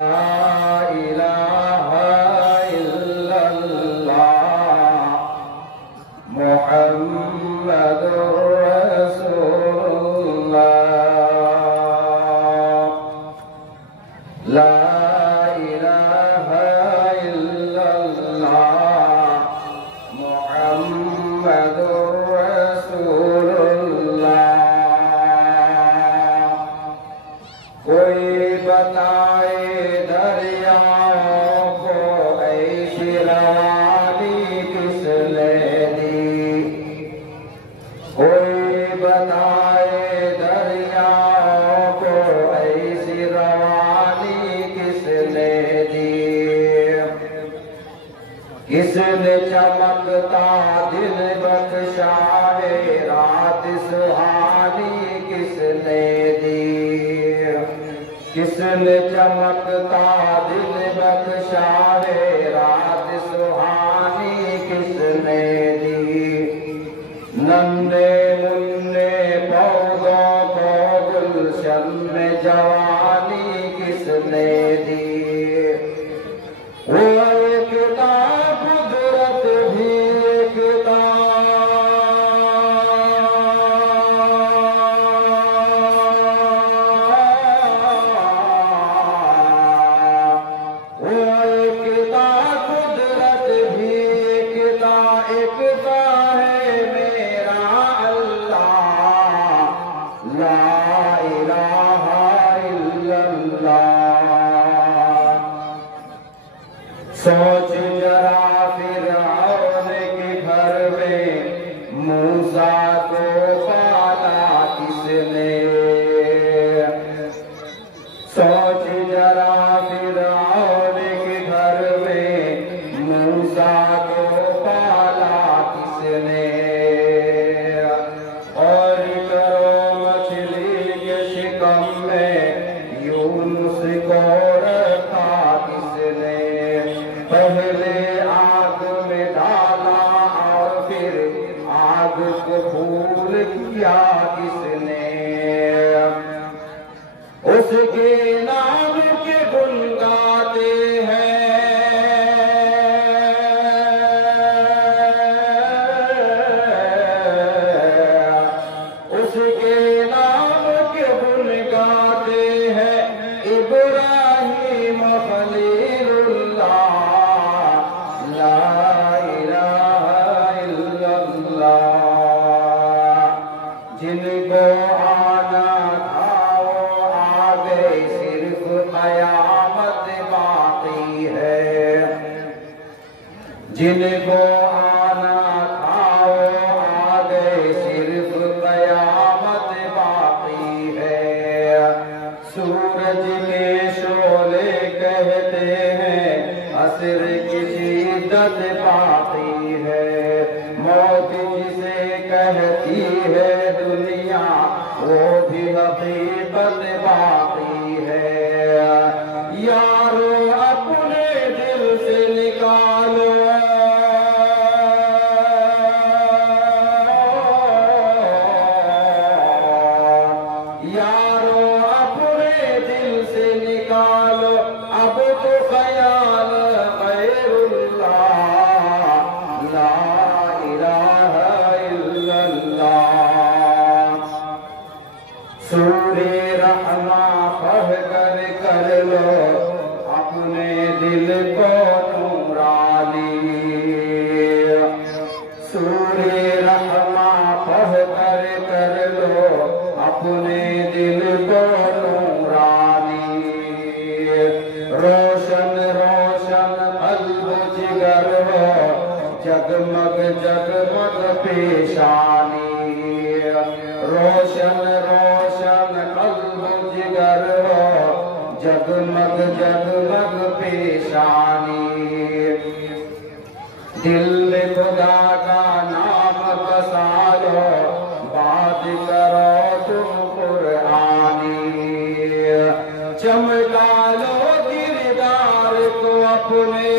ला इलाहा इल्लल्लाह मुहम्मदुर रसूलुल्लाह ला इलाहा इल्लल्लाह मुहम्मदुर रसूलुल्लाह। कोई बताए दरियाओं को ऐसी रवानी किसने दी। कोई बताए दरियाओं को ऐसी रवानी किसने दी। किसने चमकता दिल बख्शा है रात सुहानी किसने दी। किसने चमकता दिल बख्शा है रात सुहानी किसने दी। नन्हे मुन्ने पौधों को गुलशन में जवानी किसने दी। वो एकता कुदरत भी एकता सोच जरा फिरऔन के घर में मूसा को पाला किसने। सोच जरा फिरऔन के घर में मूसा को पाला किसने। और करो मछली के शिकम में यूनुस को रखा किसने। पहले आग में डाला और फिर आग को फूल किया किसने। उसके नाम के गुण गाते हैं उसके नाम के गुण गाते हैं इब्राहिम खलीलुल्लाह ला इलाहा इल्लल्लाह। जिनको आना था वो आ गए सिर्फ कयामत बाकी है। जिनको आना था वो आ गए सिर्फ कयामत बाकी है। सूरज के शोले कहते हैं असर की शिद्दत बाकी है। मौत जिसे कहती है दुनिया वो भी हकीकत बाकी है। यारो अपने दिल से निकालो यारो अपने दिल से निकालो अब तो ख्याल गैरुल्लाह ला इलाहा इल्लल्लाह। सूरे रहमा पढ़ कर लो अपने दिल को नूरानी। सूरे रहमा पढ़ कर लो अपने दिल को नूरानी। रोशन रोशन कल्ब जिगर हो जगमग जगमग पेशानी। रोशन रोशन कल्ब जिगर हो जगमग जगमग पेशानी। दिल में खुदा का नाम बसा लो बात करो तुम कुरआनी। चमका लो किरदार को अपने